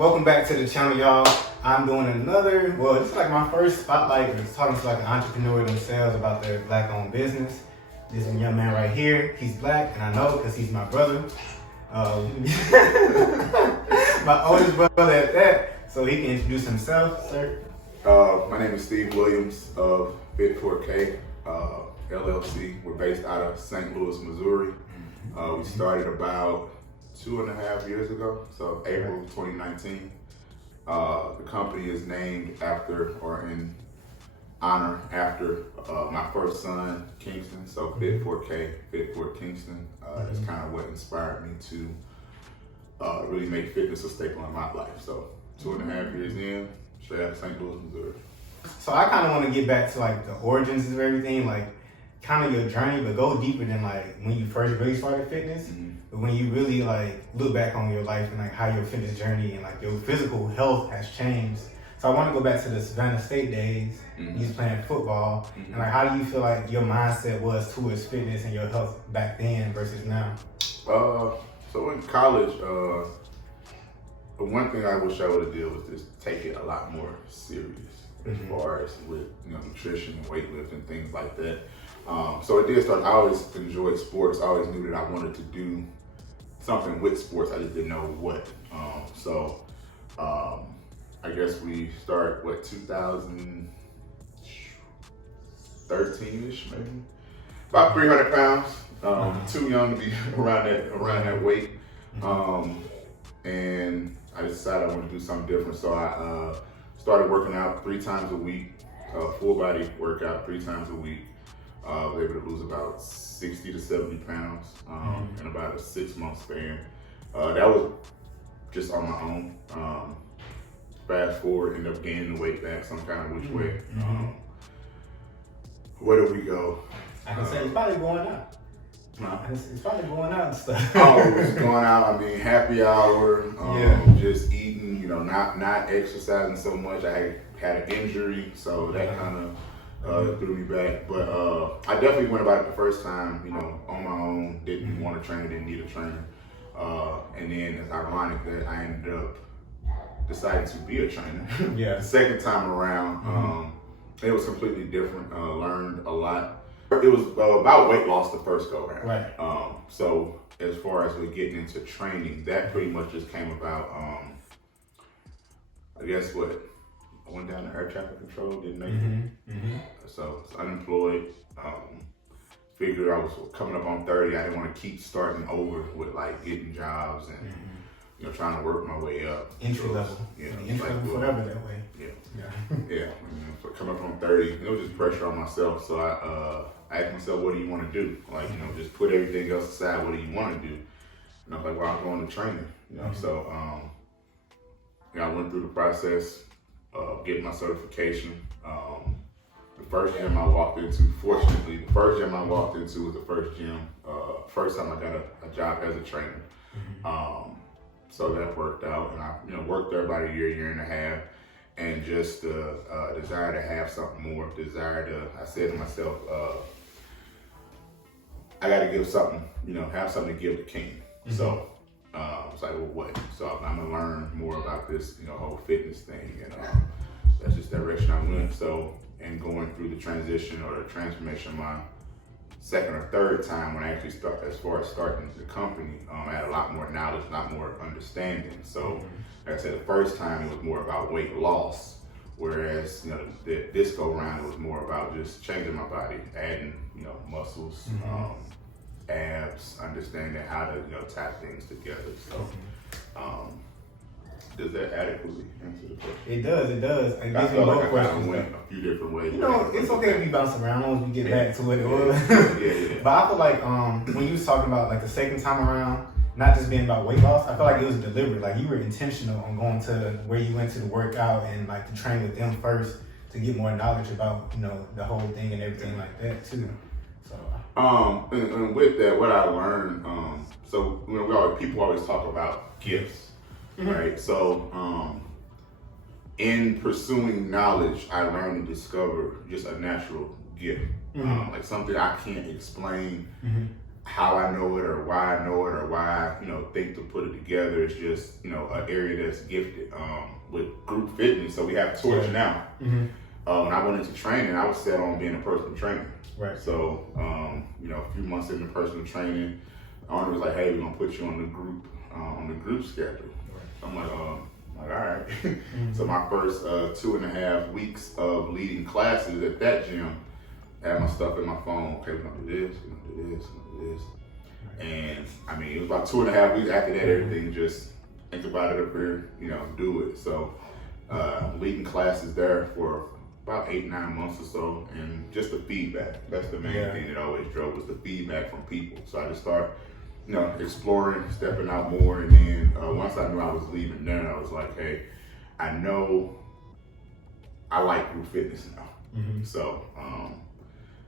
Welcome back to the channel, y'all. I'm doing another, well, this is like my first spotlight talking to like an entrepreneur themselves about their black-owned business. This is a young man right here. He's black, and I know because he's my brother. My oldest brother at that, so he can introduce himself, sir. My name is Steve Williams of Fit4K LLC. We're based out of St. Louis, Missouri. We started about 2.5 years ago, so April 2019. The company is named after or in honor after my first son, Kingston. So Fit4K, Fit for Kingston. That's kind of what inspired me to really make fitness a staple in my life. So 2.5 years in, straight out of St. Louis, Missouri. So I kind of want to get back to like the origins of everything, like kind of your journey, but go deeper than like when you first really started fitness. But when you really like look back on your life and like how your fitness journey and like your physical health has changed. So I want to go back to the Savannah State days. You was playing football, and like how do you feel like your mindset was towards fitness and your health back then versus now? So in college, the one thing I wish I would have did was just take it a lot more serious as far as with nutrition and weightlifting, things like that. So it did start. I always enjoyed sports. I always knew that I wanted to do something with sports. I just didn't know what. I guess we start 2013-ish, maybe. About 300 pounds. Too young to be around that weight. And I decided I wanted to do something different. So I started working out 3 times a week, full body workout 3 times a week. I was able to lose about 60 to 70 pounds in about a 6-month span. That was just on my own. Fast forward, ended up gaining the weight back some kind of which way. Where do we go? I can say it's probably going out. It's probably going out and stuff. Oh, it was going out. I mean, happy hour, just eating, not exercising so much. I had an injury, so that kind of threw me back. But I definitely went about it the first time, on my own. Didn't want a trainer, didn't need a trainer. And then it's ironic that I ended up deciding to be a trainer. The second time around, it was completely different. Learned a lot. It was about weight loss the first go around. Right. So as far as we're getting into training, that pretty much just came about. I guess I went down to air traffic control, didn't make it. So it's unemployed. Figured I was coming up on 30. I didn't want to keep starting over with like getting jobs and trying to work my way up. Entry level. Entry level forever that way. Yeah. So coming up on 30, it was just pressure on myself. So I asked myself, what do you want to do? Like, just put everything else aside. What do you want to do? And I was like, well, I'm going to training. So I went through the process of getting my certification. The first gym I walked into, fortunately, the first gym I walked into was the first gym. First time I got a job as a trainer. So that worked out, and I worked there about a year and a half, and just desire to have something more. I said to myself, I got to give something, have something to give the king. So I was like, well, what? So I'm gonna learn more about this, whole fitness thing, and that's just the direction I went. So, and going through the transition or the transformation, my second or third time when I actually as far as starting the company, I had a lot more knowledge, a lot more understanding. So, like I said, the first time it was more about weight loss, whereas this go around it was more about just changing my body, adding muscles, abs, understanding how to tie things together. So, does that adequately answer the question? It does. It I gives me felt more like I questions. went a few different ways. It's okay if we bounce around once we get back to it. But I feel like when you was talking about like the second time around, not just being about weight loss, I feel like it was deliberate. Like you were intentional on going to where you went to the workout and like to train with them first to get more knowledge about the whole thing and everything like that too. So and with that, what I learned, so people always talk about gifts. Right, so in pursuing knowledge, I learned to discover just a natural gift, like something I can't explain how I know it or why I know it or why I, think to put it together. It's just, an area that's gifted with group fitness. So we have Torch now. Mm-hmm. When I went into training, I was set on being a personal trainer. Right. So, a few months into personal training, the owner was like, hey, we're going to put you on the group schedule. Right. I'm like, all right. Mm-hmm. So my first 2.5 weeks of leading classes at that gym, I had my stuff in my phone. Okay, we're going to do this, we're going to do this, we're going to do this. And it was about 2.5 weeks after that, everything just think about it up here, do it. So, leading classes there for about 8-9 months or so, and just the feedback. That's the main thing that always drove, was the feedback from people. So I just started, exploring, stepping out more, and then once I knew I was leaving there, I was like, hey, I know I like group fitness now. Mm-hmm. So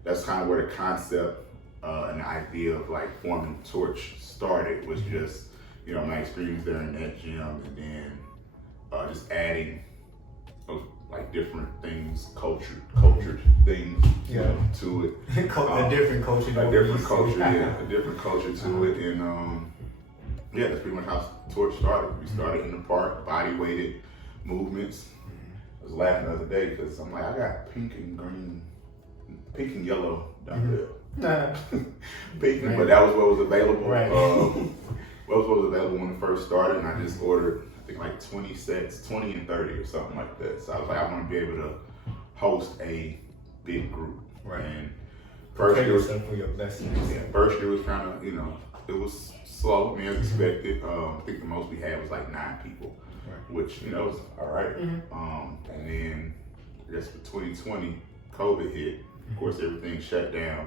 that's kind of where the concept and the idea of like forming Torch started, was just, my experience there in that gym, and then just adding like different things, cultured things to it. A different culture. A different culture to it. And that's pretty much how Torch started. We started in the park, body weighted movements. I was laughing the other day because I'm like, I got pink and yellow down there. Pink, but that was what was available. Right. What was available when it first started, and I just ordered, I think, like 20 sets, 20 and 30 or something like that. So I was like, I want to be able to host a big group. Right. And first year was, for your blessings. Yeah, first year was kind of, it was slow, as expected. I think the most we had was like 9 people, which, was all right. Mm-hmm. And then I guess for 2020, COVID hit. Of course, everything shut down.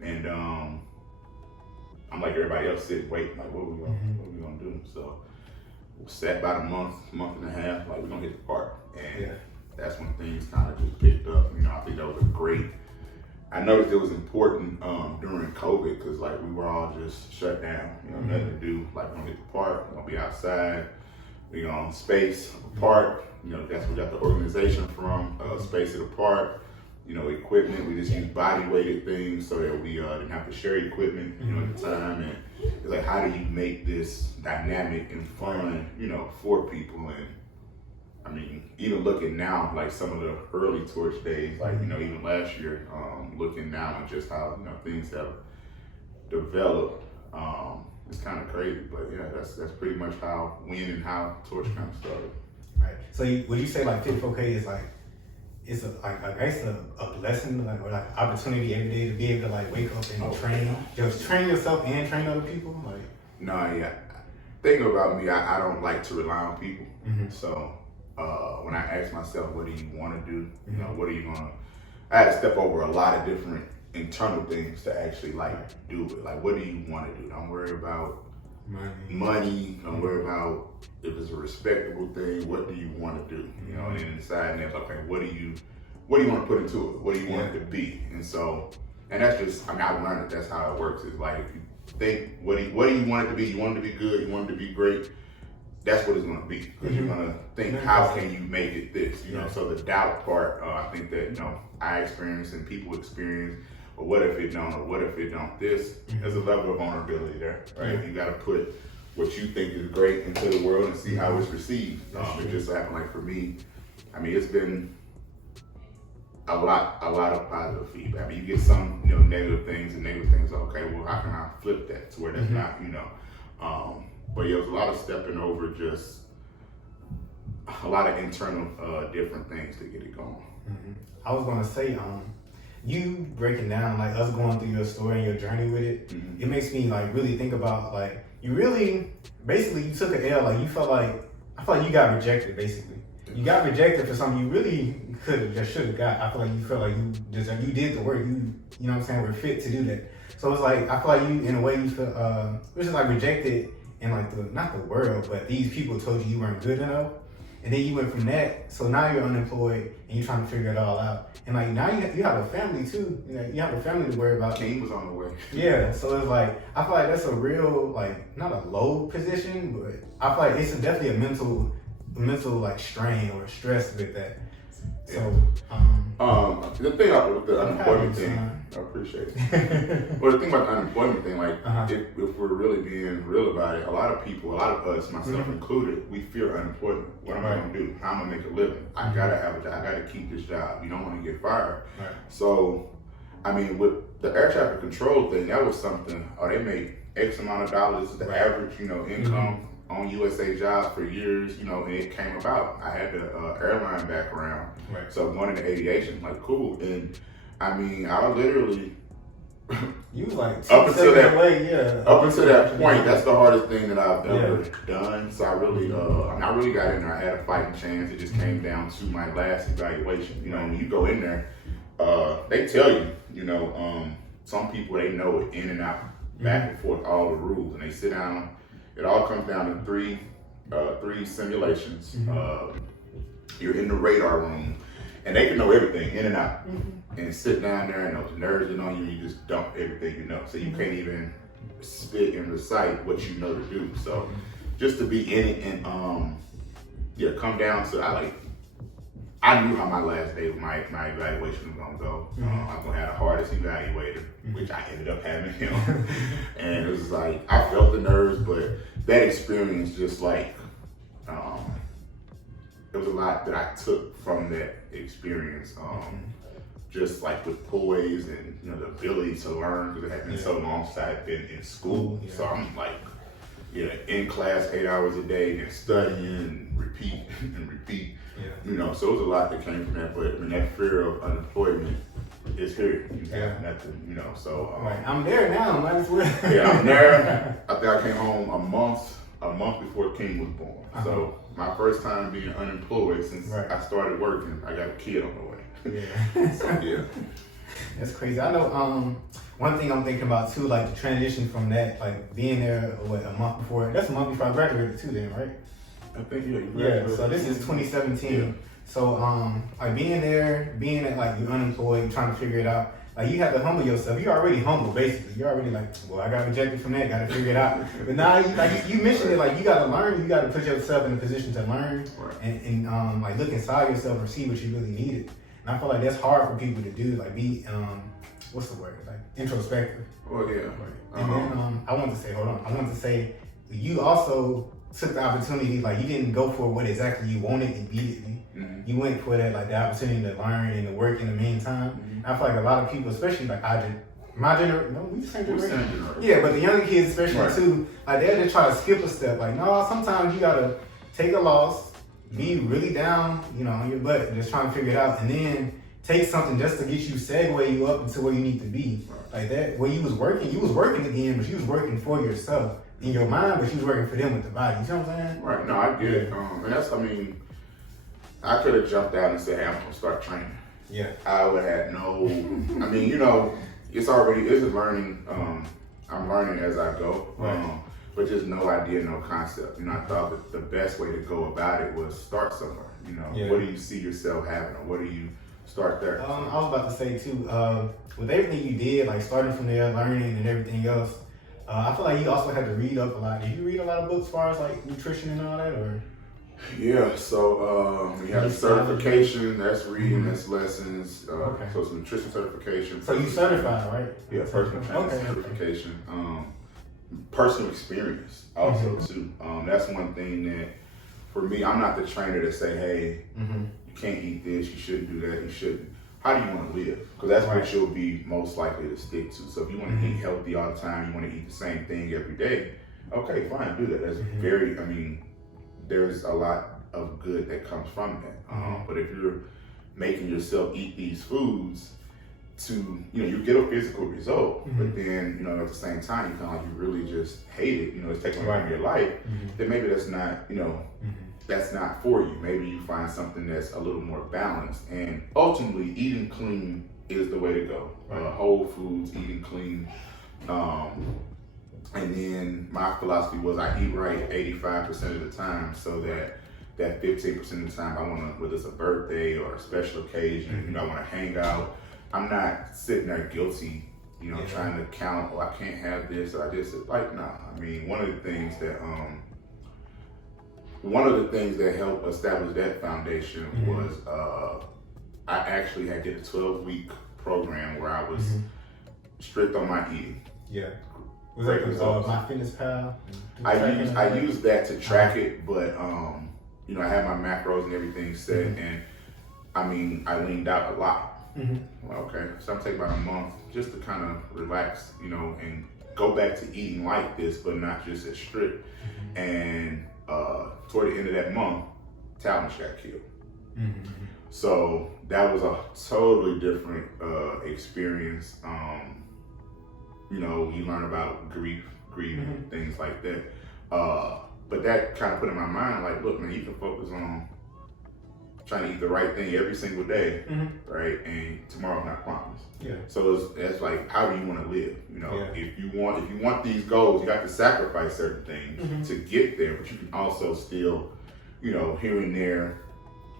And I'm like everybody else, sitting waiting, like, what are we gonna do? So we sat about a month and a half, like, we're gonna hit the park. And that's when things kind of just picked up. I think that was a great, I noticed it was important during COVID, because like we were all just shut down, nothing to do. Like, we're gonna hit the park, we're gonna be outside, we're gonna space a park. That's where we got the organization from, space at the park. Equipment, we just use body weighted things so that we didn't have to share equipment, at the time. And it's like, how do you make this dynamic and fun, for people? And even looking now, like some of the early Torch days, like, even last year, looking now and just how, things have developed, it's kind of crazy. But that's pretty much when and how Torch kind of started. Right. So would you say like Fit 4K is like, it's a blessing, or like opportunity every day to be able to like wake up and train yourself and train other people? Like, no, thing about me, I don't like to rely on people. Mm-hmm. So when I ask myself, what do you want to do? What are you gonna? I had to step over a lot of different internal things to actually like do it. Like, what do you want to do? Don't worry about money. Don't worry about if it's a respectable thing. What do you want to do? And then deciding that, okay, what do you want to put into it? What do you want it to be? And so, and that's just, I've learned that that's how it works. It's like, if you think, what do you want it to be? You want it to be good, you want it to be great, that's what it's going to be. Because you're going to think, how can you make it this? So the doubt part, I think that, I experience and people experience, or what if it don't, or what if it don't this? There's a level of vulnerability there, right? You got to put what you think is great into the world and see how it's received. It just happened, like, for me, it's been a lot of positive feedback. You get some, negative things, okay, well, how can I flip that to where that's not, but it was a lot of stepping over, just a lot of internal different things to get it going. I was gonna say, you breaking down, like, us going through your story and your journey with it, it makes me like really think about, like, you really, basically, you took an L. Like, I felt like you got rejected, basically. You got rejected for something you really should have got. I feel like you felt like you did the work. You know what I'm saying, were fit to do that. So it's like, I feel like you, in a way, you feel, it was just like rejected in like not the world, but these people told you weren't good enough. And then you went from that, so now you're unemployed and you're trying to figure it all out. And like, now you have a family too. You have a family to worry about. King was on the way. Yeah, so it's like, I feel like that's a real, like, not a low position, but I feel like it's definitely a mental like strain or stress with that. So, the thing with the unemployment thing, I appreciate it. Well, the thing about the unemployment thing, like, if we're really being real about it, a lot of us, myself included, we fear unemployment. What am I going to do? How am I going to make a living? I gotta have a job. I gotta keep this job. You don't want to get fired. Right. So, I mean, with the air traffic control thing, that was something. They make X amount of dollars, the average, income on USA jobs for years, and it came about. I had the airline background, so going into aviation, like, cool. And I mean, I literally you was like up until that point, that's the hardest thing that I've ever done. So I really, I really got in there. I had a fighting chance. It just came down to my last evaluation. When you go in there, they tell you, some people, they know it in and out, back and forth, all the rules, and they sit down. It all comes down to three simulations. You're in the radar room, and they can know everything in and out, and sit down there, and those nerves are on you, and you just dump everything you know. So you can't even spit and recite what you know to do. So just to be in it and come down to I knew how my last day of my evaluation was gonna go. I was gonna have the hardest evaluator, which I ended up having him. And it was like, I felt the nerves, but that experience just there was a lot that I took from that experience. Just like with poise and the ability to learn, because it had been so long since I had been in school. So I'm like, in class 8 hours a day and studying and repeat and repeat. So it was a lot that came from that, but that fear of unemployment is here. You have nothing, so. I'm there now, might as well. I'm there. I think I came home a month before King was born. So my first time being unemployed since I started working, I got a kid on the way. So, That's crazy. I know one thing I'm thinking about too, like the transition from that, like being there, a month before, that's a month before I graduated too then, right? I think, so this is 2017. So, like being there, being at like you're unemployed, trying to figure it out, like you have to humble yourself. You're already humble, basically. You're already like, well, I got rejected from that, got to figure it out. But now, you mentioned it, like you got to learn, you got to put yourself in a position to learn and like look inside yourself and see what you really needed. And I feel like that's hard for people to do, like be, what's the word, like introspective. Well, yeah. And then I wanted to say, you also took the opportunity, like you didn't go for what exactly you wanted immediately. You went for that, like the opportunity to learn and to work in the meantime. I feel like a lot of people, especially like my generation, no, we the same generation. Yeah, but the younger kids especially too, like they'll just try to skip a step. Like, no, sometimes you gotta take a loss, be really down, on your butt, just trying to figure it out, and then take something just to get you, segue you up into where you need to be. Like that, when you was working again, but you was working for yourself in your mind, but you was working for them with the body. You know what I'm saying? Right. No, I get it. And that's, I could have jumped out and said, hey, I'm gonna start training. Yeah. I would have no, it's a learning, I'm learning as I go. But just no idea, no concept. I thought that the best way to go about it was start somewhere. What do you see yourself having, or what do you start there? I was about to say too, with everything you did, like starting from there, learning and everything else, I feel like you also had to read up a lot. Did you read a lot of books as far as like nutrition and all that, or? Yeah, so we have certification, that's reading, that's lessons, so it's nutrition certification. So you certified, right? Yeah, personal training certification. Personal experience also too. That's one thing that, for me, I'm not the trainer to say, hey, you can't eat this, you shouldn't do that, you shouldn't. How do you want to live? Because that's what you'll be most likely to stick to. So if you want to eat healthy all the time, you want to eat the same thing every day, okay, fine, do that. That's very, there's a lot of good that comes from that. But if you're making yourself eat these foods to, you get a physical result, but then, at the same time, you kind of like you really just hate it, it's taking over your life, then maybe that's not, that's not for you. Maybe you find something that's a little more balanced. And ultimately, eating clean is the way to go. Whole foods, eating clean. And then my philosophy was I eat right 85% of the time, so that 15% of the time I want to, whether it's a birthday or a special occasion, I want to hang out. I'm not sitting there guilty, trying to count, I can't have this, or I just, nah. One of the things that helped establish that foundation was I actually had did a 12-week program where I was strict on my eating. Yeah. Was that MyFitnessPal? I used that to track it, but you know, I had my macros and everything set, and I mean, I leaned out a lot. Well, okay, so I'm taking about a month just to kind of relax, you know, and go back to eating like this, but not just as strict. And toward the end of that month, Talmadge got killed. So that was a totally different experience. You know, you learn about grief, grieving, things like that. But that kind of put in my mind, like, look, man, you can focus on trying to eat the right thing every single day, right? And tomorrow's not promised. Yeah. So it's like, how do you want to live? You know, if you want these goals, you got to sacrifice certain things to get there. But you can also still, you know, here and there,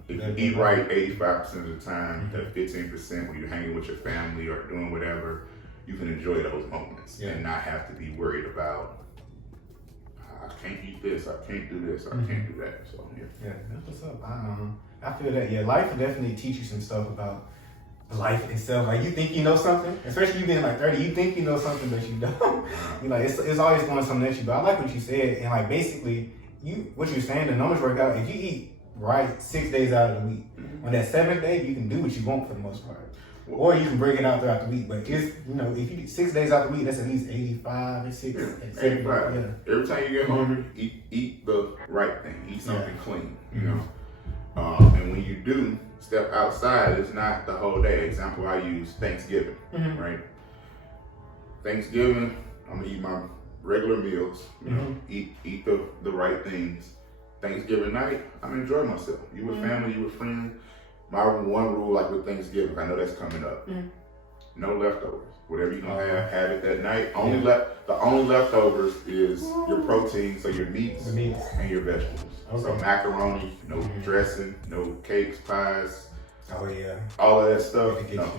if you eat right 85% of the time, that 15% when you're hanging with your family or doing whatever, you can enjoy those moments and not have to be worried about, I can't eat this, I can't do this, I can't do that. So yeah, that's what's up. I feel that. Yeah, life will definitely teach you some stuff about life itself. Like, you think you know something, especially you being like 30, you think you know something, but you don't. You like, it's always going something at you. But I like what you said, and like basically, what you're saying, the numbers work out. If you eat right 6 days out of the week, on that 7th day, you can do what you want for the most part. Or you can break it out throughout the week. But it's, you know, if you do 6 days out the week, that's at least 85 or 6. 85. Yeah. Every time you get hungry, eat the right thing. Eat something clean, you know. And when you do step outside, it's not the whole day. Example, I use Thanksgiving, right? Thanksgiving, I'm gonna eat my regular meals, you know, eat the right things. Thanksgiving night, I'm gonna enjoy myself. You with family, you with friends. My one rule, like with Thanksgiving, I know that's coming up. No leftovers. Whatever you're gonna have it that night. The only leftovers is your protein, so your meats and your vegetables. So macaroni, no dressing, no cakes, pies. All of that stuff. No,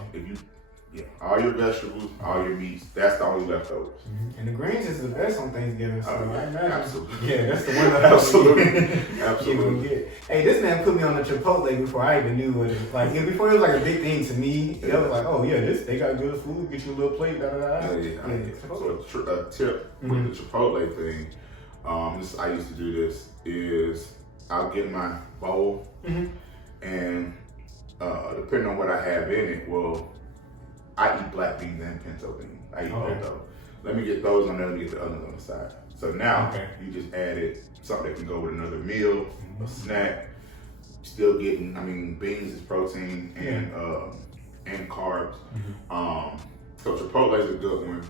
all your vegetables, all your meats. That's the only leftovers. And the greens is the best on Thanksgiving. So absolutely. Yeah, that's the one that absolutely. Hey, this man put me on the Chipotle before I even knew what it was like. Before it was like a big thing to me. It was like, oh yeah, they got good food. Get you a little plate. So a tip with the Chipotle thing. I used to do this. Is I'll get my bowl and depending on what I have in it, well, I eat black beans and pinto beans. I eat both those. Let me get those on there, let me get the others on the side. So now you just added something that can go with another meal, a snack. Still getting, I mean, beans is protein and carbs. So Chipotle is a good one.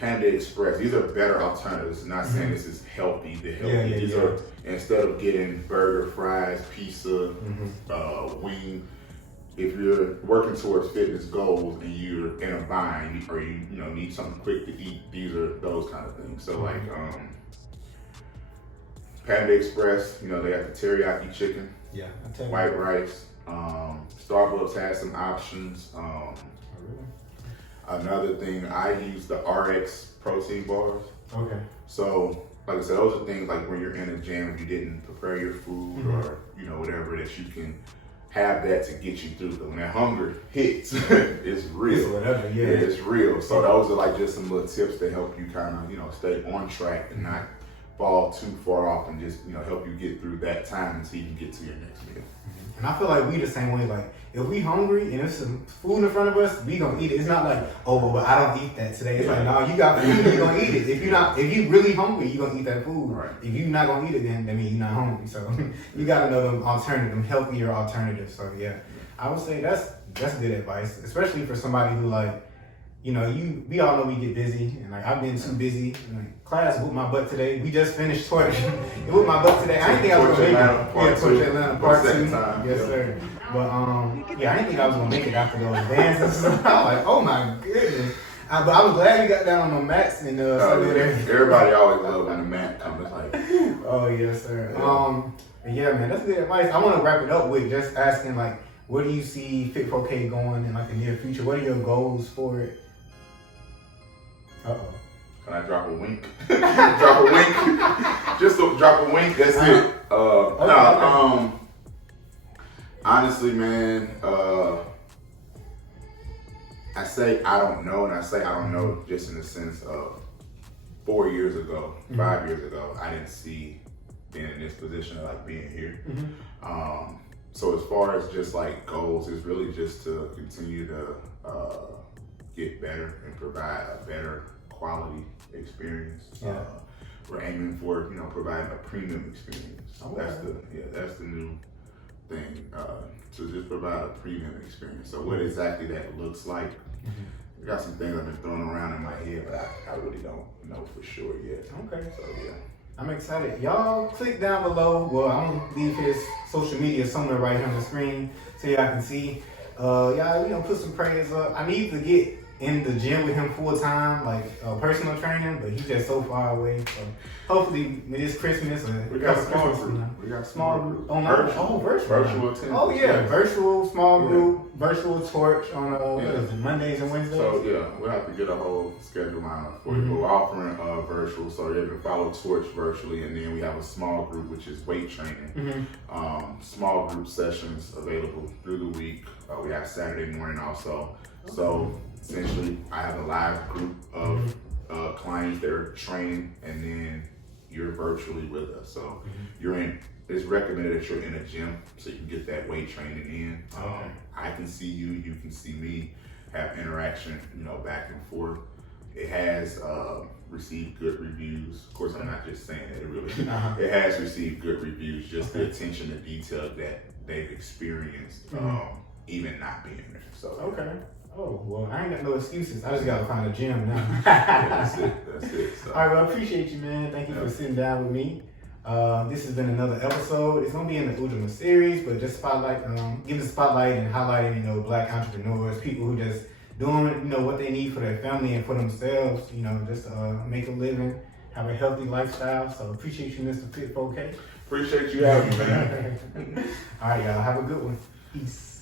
Panda Express, these are better alternatives. I'm not saying this is healthy. They're healthy. These are, instead of getting burger, fries, pizza, wing, if you're working towards fitness goals and you're in a bind or you need something quick to eat, these are those kind of things. So like Panda Express, they got the teriyaki chicken, white rice. Starbucks has some options. Another thing, I use the RX protein bars. Okay. So, like I said, those are things like when you're in a gym, you didn't prepare your food or, whatever, that you can have that to get you through. But when that hunger hits, it's real. It's real. So those are like just some little tips to help you kind of, stay on track and not fall too far off and just, help you get through that time until you can get to your next meal. And I feel like we the same way. Like, if we hungry and there's some food in front of us, we gonna eat it. It's not like, oh, but I don't eat that today. It's like, no, you got food, you gonna eat it. If you really hungry, you gonna eat that food. Right. If you not gonna eat it, then that means you're not hungry. So you gotta know them healthier alternatives. So yeah, I would say that's good advice, especially for somebody who we all know we get busy, and like I've been too busy. Class whooped my butt today. We just finished torch. It whooped my butt today. I didn't think I was gonna make it. Torch Atlanta Part 2. Yes, sir. But I didn't think I was gonna make it after those dances. I was like, oh my goodness. But I was glad we got down on the mats and everybody always love when the mat comes. Like, oh yes, sir. Yeah, man, that's good advice. I want to wrap it up with just asking, like, where do you see Fit 4K going in like the near future? What are your goals for it? Can I drop a wink? Drop a wink? Just drop a wink, that's it. Honestly, man, I say I don't know, and I say I don't know just in the sense of 4 years ago, 5 years ago, I didn't see being in this position of like being here. So as far as just like goals, it's really just to continue to get better and provide a better quality experience. We're aiming for, providing a premium experience. That's the new thing, to just provide a premium experience. So what exactly that looks like, I got some things I've been throwing around in my head, but I really don't know for sure yet. Okay. So yeah. I'm excited. Y'all click down below. Well, I'm gonna leave his social media somewhere right here on the screen so y'all can see. Y'all, put some prayers up. I need to get in the gym with him full time, like personal training, but he's just so far away. So hopefully with this Christmas, we got a small group. We got small group on virtual. Virtual attendance. Oh yeah, virtual small group, virtual torch on what is it, Mondays and Wednesdays. So yeah, we'll have to get a whole schedule line up for you. But we're offering virtual, so you can follow Torch virtually, and then we have a small group which is weight training. Small group sessions available through the week. We have Saturday morning also. So essentially, I have a live group of clients that are training, and then you're virtually with us. So you're in. It's recommended that you're in a gym so you can get that weight training in. I can see you, you can see me, have interaction, back and forth. It has received good reviews. Of course, I'm not just saying that. It really, it has received good reviews. Just the attention to detail that they've experienced, even not being there. So okay. Oh, well, I ain't got no excuses. I just got to find a gym now. That's it. So. All right, well, I appreciate you, man. Thank you for sitting down with me. This has been another episode. It's going to be in the Ujima series, but just give the spotlight and highlighting, Black entrepreneurs, people who just doing, what they need for their family and for themselves, just make a living, have a healthy lifestyle. So appreciate you, Mr. Fit 4K. Appreciate you having me, man. All right, y'all. Have a good one. Peace.